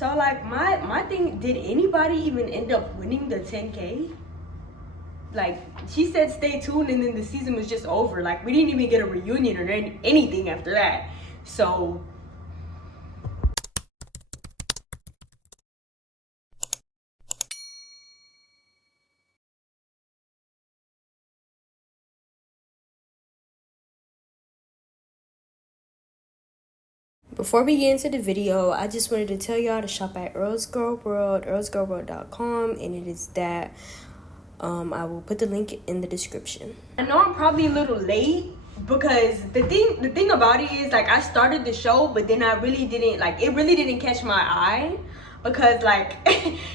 So like my thing, did anybody even end up winning the 10K? Like, she said stay tuned, and then the season was just over. Like, we didn't even get a reunion or anything after that. So before we get into the video, I just wanted to tell y'all to shop at Earl's Girl World, earlsgirlworld.com, and it is that. I will put the link in the description. I know I'm probably a little late because the thing about it is, like, I started the show, but then I really didn't, like, it really didn't catch my eye because, like,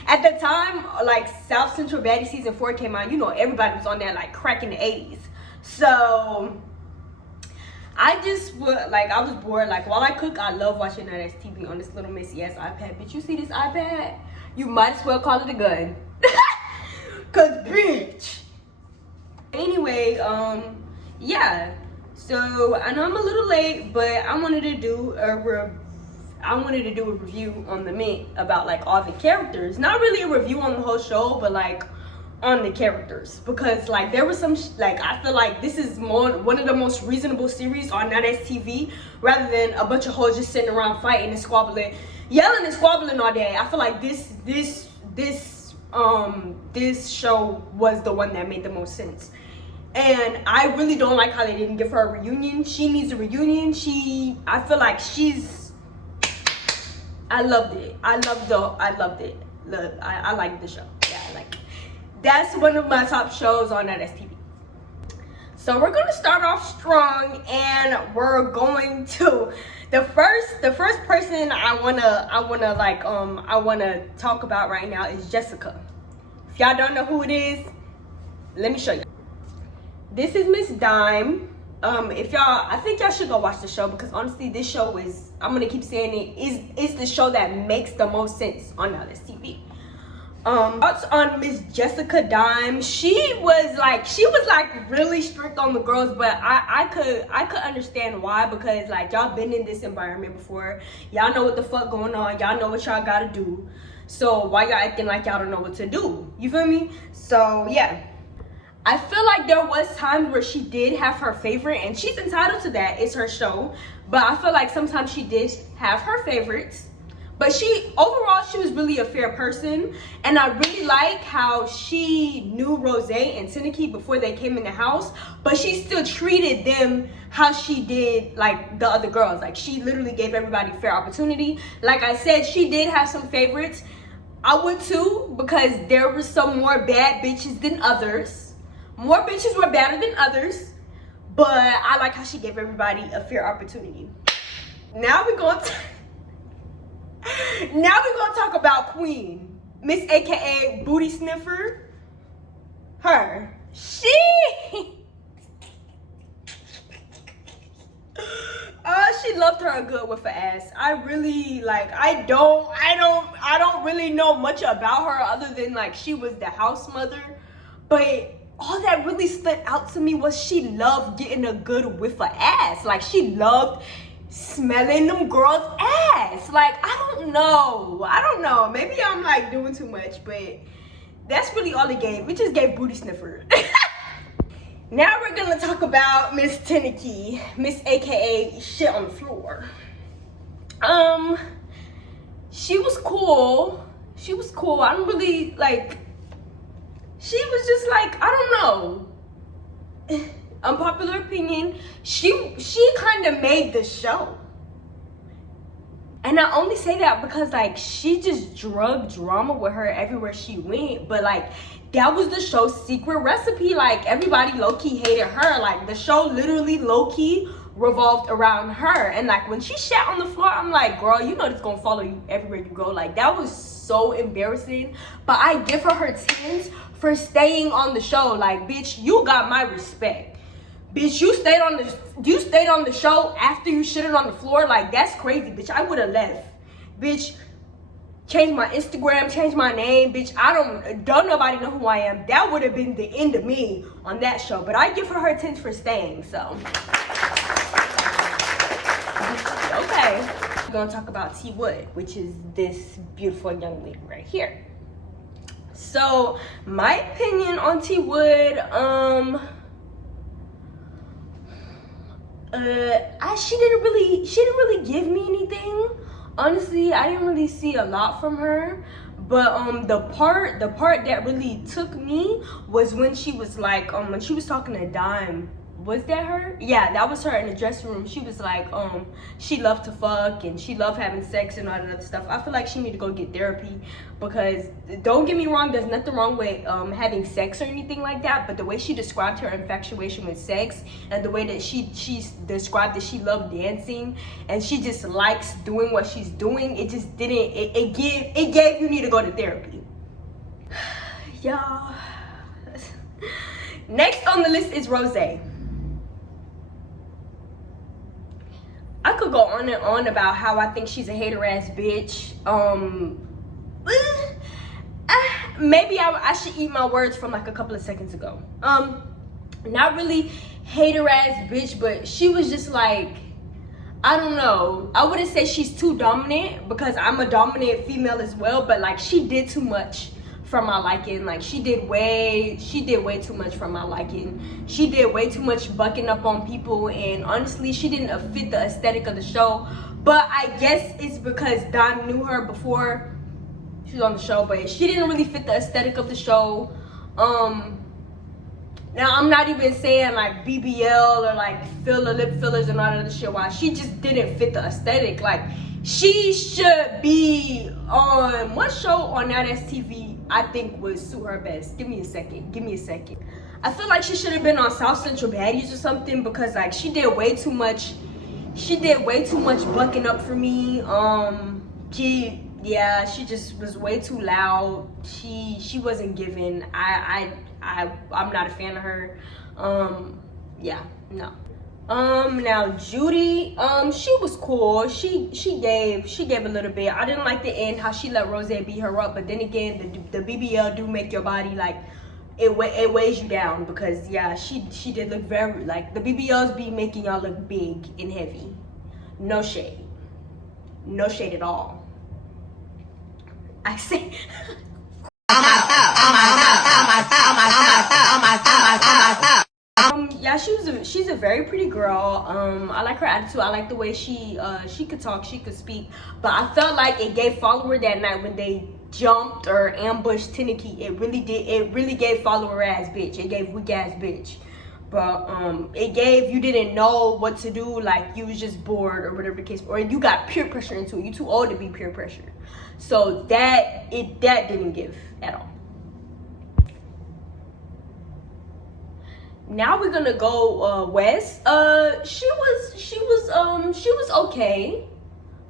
at the time, like, South Central Baddies season 4 came out, you know, everybody was on that, like, crack in the 80s. So I just would, like, I was bored. Like, while I cook, I love watching NOWTHATSTV on this little messy ass iPad. Bitch, you see this iPad? You might as well call it a gun. Cause bitch. Anyway, yeah. So I know I'm a little late, but I wanted to do a review on the Mint about like all the characters. Not really a review on the whole show, but like on the characters, because like there was some like, I feel like this is one of the most reasonable series on NOWTHATSTV, rather than a bunch of hoes just sitting around fighting and squabbling, yelling and squabbling all day. I feel like this show was the one that made the most sense. And I really don't like how they didn't give her a reunion. She needs a reunion. I feel like I loved it. I loved it. I like the show. Yeah, like, that's one of my top shows on NOWTHATSTV. So we're gonna start off strong, and we're going to the first person I wanna talk about right now is Jessica. If y'all don't know who it is, let me show you. This is Miss Dime. I think y'all should go watch the show, because honestly, this show is, I'm gonna keep saying it, is the show that makes the most sense on NOWTHATSTV. Thoughts on Miss Jessica Dime. She was like really strict on the girls, but I could understand why, because like, y'all been in this environment before. Y'all know what the fuck going on. Y'all know what y'all gotta do. So why y'all acting like y'all don't know what to do? You feel me? So yeah, I feel like there was times where she did have her favorite, and she's entitled to that. It's her show. But I feel like sometimes she did have her favorites. But overall, she was really a fair person. And I really like how she knew Rose and Tineke before they came in the house, but she still treated them how she did like the other girls. Like, she literally gave everybody fair opportunity. Like I said, she did have some favorites. I would too, because there were some more bad bitches than others. More bitches were better than others, but I like how she gave everybody a fair opportunity. Now we're going to talk about Queen, Miss AKA Booty Sniffer. Her. She loved her a good with her ass. I really like, I don't really know much about her other than like she was the house mother, but all that really stood out to me was she loved getting a good whiff of ass. Like, she loved smelling them girls' ass. Like, I don't know, maybe I'm like doing too much, but that's really all it gave. It just gave Booty Sniffer. Now we're gonna talk about Miss Tineke, Miss AKA shit on the floor. She was cool. I don't really like, she was just like, I don't know. Unpopular opinion, she kind of made the show. And I only say that because like, she just drug drama with her everywhere she went. But like, that was the show's secret recipe. Like, everybody low-key hated her. Like, the show literally low-key revolved around her. And like, when she shat on the floor, I'm like, girl, you know this gonna follow you everywhere you go. Like, that was so embarrassing. But I give her 10s for staying on the show. Like, bitch, you got my respect. Bitch, you stayed on the show after you shitted on the floor. Like, that's crazy, bitch. I would have left. Bitch, change my Instagram, change my name, bitch. Don't nobody know who I am. That would have been the end of me on that show. But I give her 10s for staying, so. Okay. gonna talk about T Wood, which is this beautiful young lady right here. So my opinion on T Wood, she didn't really give me anything. Honestly, I didn't really see a lot from her. But the part that really took me was when she was like, when she was talking to Dime. Was that her? Yeah, that was her in the dressing room. She was like, she loved to fuck and she loved having sex and all that other stuff. I feel like she need to go get therapy, because don't get me wrong, there's nothing wrong with having sex or anything like that. But the way she described her infatuation with sex, and the way that she described that she loved dancing and she just likes doing what she's doing, it just didn't. It gave you need to go to therapy, y'all. Next on the list is Rose. I could go on and on about how I think she's a hater ass bitch. Maybe I should eat my words from like a couple of seconds ago. Not really hater ass bitch, but she was just like, I don't know. I wouldn't say she's too dominant, because I'm a dominant female as well, but like she did too much for my liking. Like she did way too much for my liking. She did way too much bucking up on people, and honestly she didn't fit the aesthetic of the show. But I guess it's because Don knew her before she was on the show, but she didn't really fit the aesthetic of the show. Now I'm not even saying like BBL or like fill the lip fillers and all that other shit. Why? She just didn't fit the aesthetic. Like she should be on what show on NOWTHATSTV I think would suit her best. Give me a second. I feel like she should have been on South Central Baddies or something, because like she did way too much bucking up for me. She just was way too loud. She wasn't giving. I'm not a fan of her. Yeah, no. Now Judy, she was cool. She gave a little bit. I didn't like the end, how she let Rose beat her up, but then again, the BBL do make your body like it weighs you down, because yeah, she did look very, like, the BBLs be making y'all look big and heavy. No shade at all. I say yeah, she's a very pretty girl. I like her attitude. I like the way she could talk, she could speak. But I felt like it gave follower that night when they jumped or ambushed Tineke. It really gave follower ass bitch. It gave weak ass bitch. But it gave, you didn't know what to do, like you was just bored or whatever the case, or you got peer pressure into it. You too old to be peer pressure. So that didn't give at all. Now we're gonna go west. She was okay.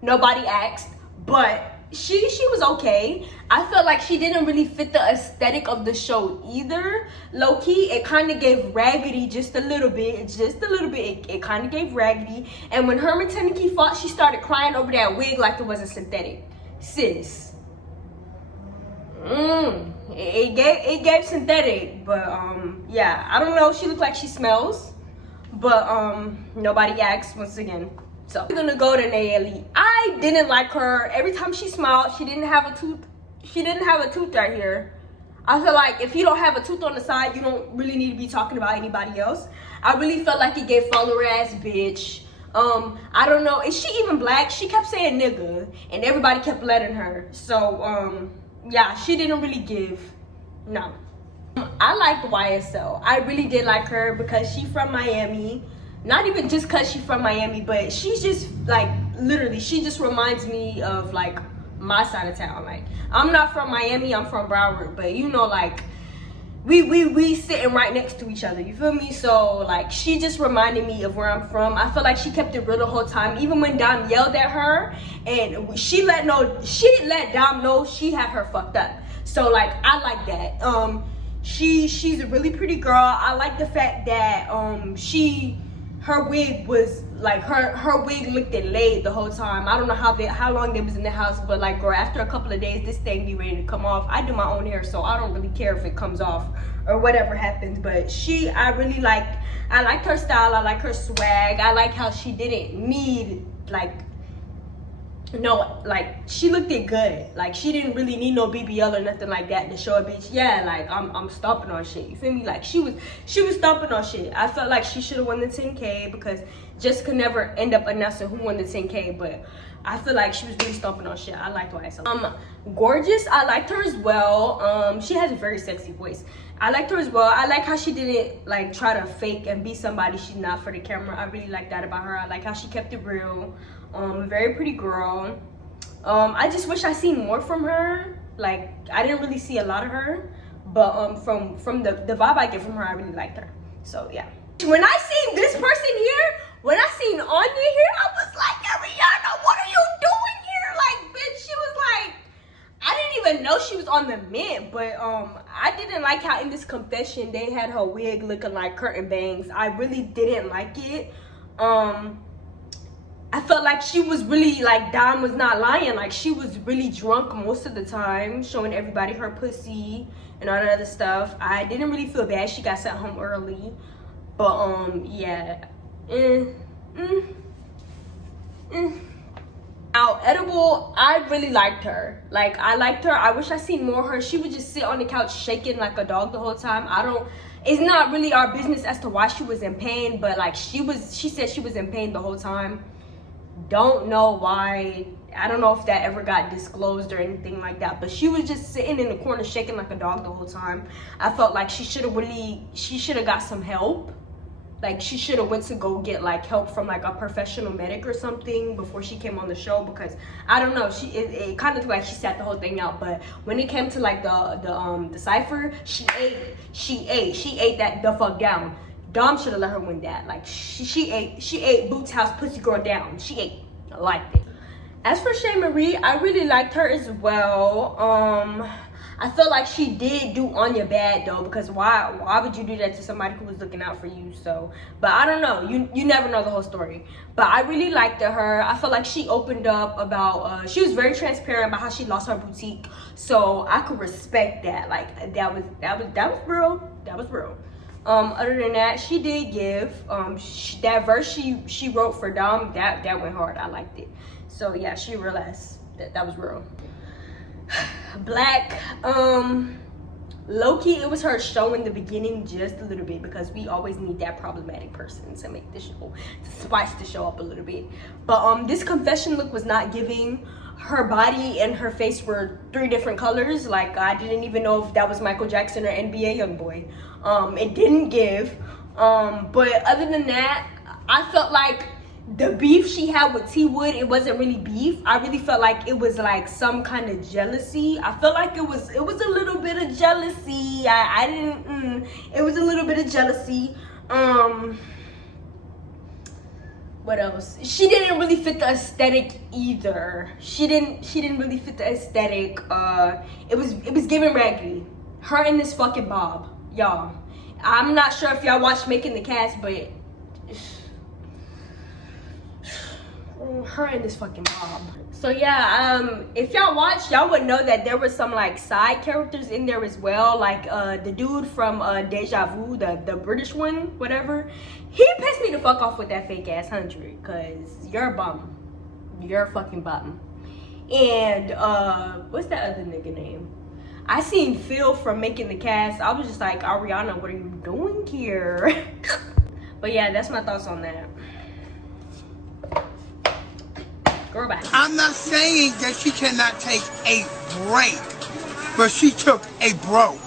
Nobody asked, but she was okay. I felt like she didn't really fit the aesthetic of the show either. Low key, it kind of gave raggedy just a little bit. It kind of gave raggedy. And when her and Tineke fought, she started crying over that wig like it wasn't synthetic. Sis, it gave synthetic, but yeah, I don't know. She looked like she smells, but nobody asked once again. So we're gonna go to Nayeli. I didn't like her. Every time she smiled, she didn't have a tooth. She didn't have a tooth right here. I feel like if you don't have a tooth on the side, you don't really need to be talking about anybody else. I really felt like it gave follower ass bitch. I don't know. Is she even black? She kept saying nigga, and everybody kept letting her. So yeah, she didn't really give. No. I liked YSL. I really did like her because she's from Miami. Not even just because she's from Miami, but she's just like, literally, she just reminds me of like my side of town. Like, I'm not from Miami, I'm from Broward, but you know, like, we sitting right next to each other, you feel me? So like, she just reminded me of where I'm from. I feel like she kept it real the whole time, even when Dom yelled at her, and she let Dom know she had her fucked up. So like, I like that. She's a really pretty girl. I like the fact that her wig was like, her wig looked and laid the whole time. I don't know how long they was in the house, but like, girl, after a couple of days, this thing be ready to come off. I do my own hair, so I don't really care if it comes off or whatever happens. But I liked her style. I like her swag. I like how she didn't need, like, no, like she looked it good. Like she didn't really need no BBL or nothing like that to show a bitch. Yeah, like I'm stomping on shit. You feel me? Like she was stomping on shit. I felt like she should have won the 10K because Jessica never end up announcing who won the 10K, but I feel like she was really stomping on shit. I liked YSL. Gorgeous, I liked her as well. She has a very sexy voice. I liked her as well. I like how she didn't like try to fake and be somebody she's not for the camera. I really like that about her. I like how she kept it real. Very pretty girl. I just wish I seen more from her. Like I didn't really see a lot of her, but from the vibe I get from her, I really liked her. So yeah. When I seen this person here, when I seen Anya here, I was like, Ariana, what are you doing here? Like, bitch, she was like, I didn't even know she was on the mint, but I didn't like how in this confession they had her wig looking like curtain bangs. I really didn't like it. I felt like she was really, like, Dom was not lying. Like, she was really drunk most of the time, showing everybody her pussy and all that other stuff. I didn't really feel bad. She got sent home early. But, yeah. Now, Edible, I really liked her. Like, I liked her. I wish I seen more of her. She would just sit on the couch shaking like a dog the whole time. It's not really our business as to why she was in pain, but, like, she said she was in pain the whole time. Don't know why. I don't know if that ever got disclosed or anything like that, but she was just sitting in the corner shaking like a dog the whole time. I felt like she should have got some help. Like she should have went to go get like help from like a professional medic or something before she came on the show, because I don't know, it kind of looked like she sat the whole thing out. But when it came to like the cipher, she ate that the fuck down. Dom should have let her win that. Like she ate Boots House Pussy Girl down. She ate. I liked it. As for Shay Marie, I really liked her as well. I feel like she did do Anya bad though, because why would you do that to somebody who was looking out for you? So, but I don't know. You never know the whole story. But I really liked her. I feel like she opened up about she was very transparent about how she lost her boutique. So I could respect that. Like that was real. That was real. Other than that, she did give that verse she wrote for Dom, that went hard. I liked it. So yeah, she realized that was real. Black, low-key, it was her show in the beginning just a little bit, because we always need that problematic person to make the show, to spice the show up a little bit. But this confession look was not giving. Her body and her face were 3 different colors. Like I didn't even know if that was Michael Jackson or NBA Youngboy. It didn't give. But other than that, I felt like the beef she had with T Wood, it wasn't really beef. I really felt like it was like some kind of jealousy. I felt like it was a little bit of jealousy. It was a little bit of jealousy. What else? She didn't really fit the aesthetic either. She didn't really fit the aesthetic. It was giving raggedy. Her and this fucking Bob, y'all. I'm not sure if y'all watched Making the Cast, but her and this fucking Bob. So yeah, if y'all watched, y'all would know that there were some like side characters in there as well. Like the dude from Deja Vu, the British one, whatever. He pissed me the fuck off with that fake ass 100, cause you're a bum. You're a fucking bum. And what's that other nigga name? I seen Phil from Making the Cast. I was just like, Ariana, what are you doing here? But yeah, that's my thoughts on that. Girl, bye. I'm not saying that she cannot take a break, but she took a broke.